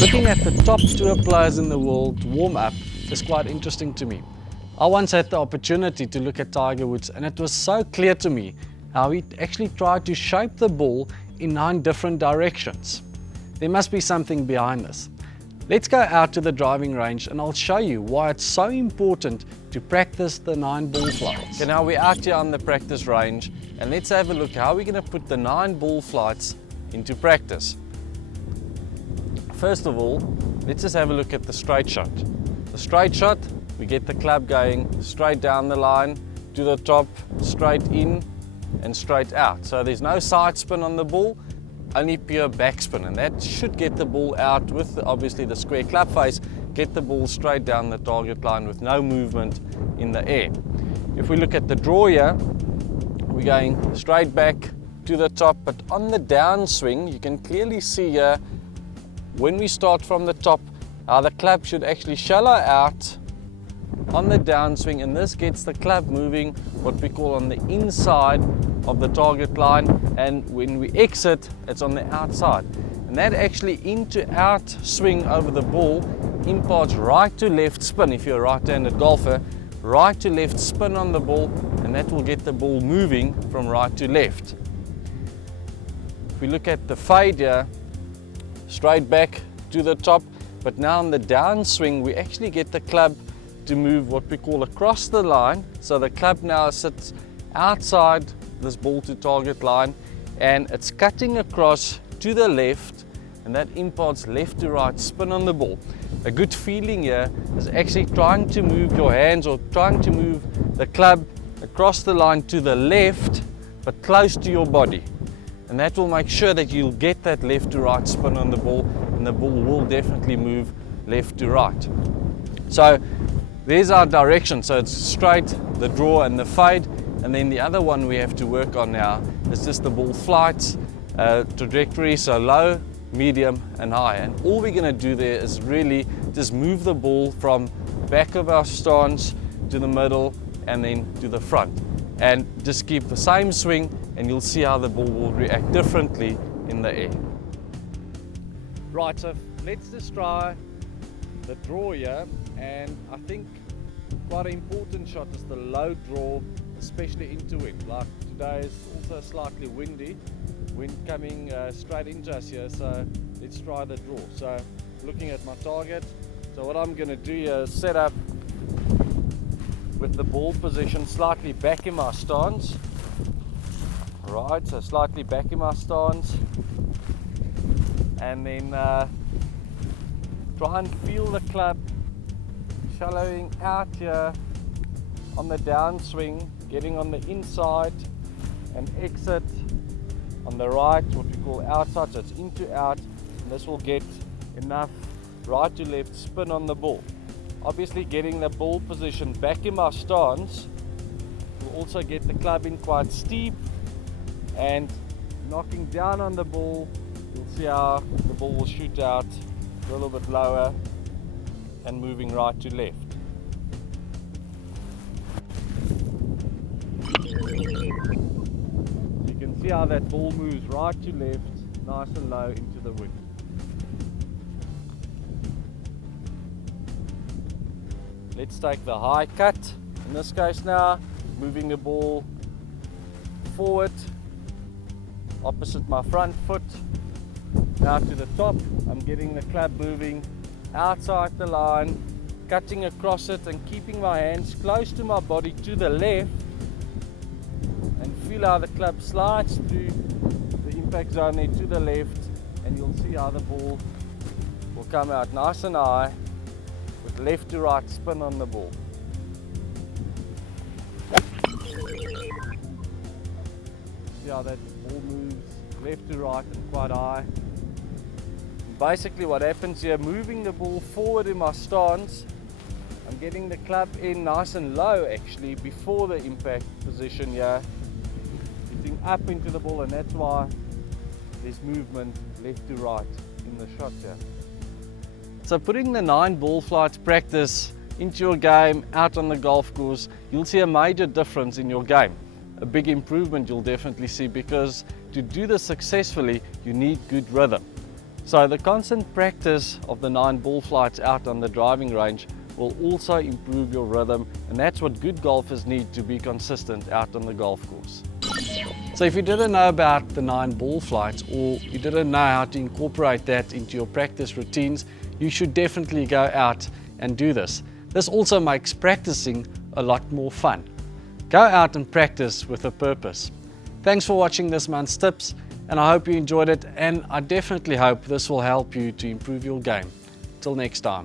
Looking at the top tour players in the world warm up is quite interesting to me. I once had the opportunity to look at Tiger Woods, and it was so clear to me how he actually tried to shape the ball in 9 different directions. There must be something behind this. Let's go out to the driving range and I'll show you why it's so important to practice the 9 ball flights. Okay, now we're out here on the practice range and let's have a look how we're going to put the 9 ball flights into practice. First of all, let's just have a look at the straight shot. The straight shot, we get the club going straight down the line, to the top, straight in and straight out. So there's no side spin on the ball, only pure backspin, and that should get the ball out with obviously the square club face, get the ball straight down the target line with no movement in the air. If we look at the draw here, we're going straight back to the top, but on the downswing you can clearly see here when we start from the top how the club should actually shallow out on the downswing, and this gets the club moving what we call on the inside of the target line, and when we exit it's on the outside, and that actually into out swing over the ball imparts right to left spin. If you're a right-handed golfer, right to left spin on the ball, and that will get the ball moving from right to left. If we look at the fade here, straight back to the top, but now on the downswing we actually get the club to move what we call across the line, so the club now sits outside this ball to target line and it's cutting across to the left, and that imparts left to right spin on the ball. A good feeling here is actually trying to move your hands or trying to move the club across the line to the left but close to your body, and that will make sure that you'll get that left to right spin on the ball, and the ball will definitely move left to right. So there's our direction, so it's straight, the draw and the fade, and then the other one we have to work on now is just the ball flights, trajectory, so low, medium and high, and all we're going to do there is really just move the ball from back of our stance to the middle and then to the front, and just keep the same swing, and you'll see how the ball will react differently in the air. Right, so let's just try the draw here, and I think quite an important shot is the low draw, especially into wind. Like today is also slightly windy, wind coming straight into us here, so let's try the draw. So looking at my target, so what I'm going to do here is set up with the ball position slightly back in my stance. Right, so slightly back in my stance, and then try and feel the club shallowing out here on the downswing, getting on the inside and exit on the right, what we call outside, so it's into out, and this will get enough right to left spin on the ball. Obviously getting the ball position back in my stance will also get the club in quite steep, and knocking down on the ball, you'll see how the ball will shoot out a little bit lower and moving right to left. You can see how that ball moves right to left, nice and low into the wind. Let's take the high cut in this case now, moving the ball forward opposite my front foot. Now to the top, I'm getting the club moving outside the line, cutting across it and keeping my hands close to my body to the left, and feel how the club slides through the impact zone there to the left, and you'll see how the ball will come out nice and high with left to right spin on the ball. See how that ball moves left to right and quite high. Basically what happens here, moving the ball forward in my stance, I'm getting the club in nice and low actually before the impact position here, getting up into the ball, and that's why there's movement left to right in the shot here. So putting the 9 ball flights practice into your game out on the golf course, you'll see a major difference in your game. A big improvement you'll definitely see, because to do this successfully you need good rhythm. So the constant practice of the 9 ball flights out on the driving range will also improve your rhythm, and that's what good golfers need to be consistent out on the golf course. So if you didn't know about the 9 ball flights, or you didn't know how to incorporate that into your practice routines, you should definitely go out and do this. This also makes practicing a lot more fun. Go out and practice with a purpose. Thanks for watching this month's tips, and I hope you enjoyed it, and I definitely hope this will help you to improve your game. Till next time.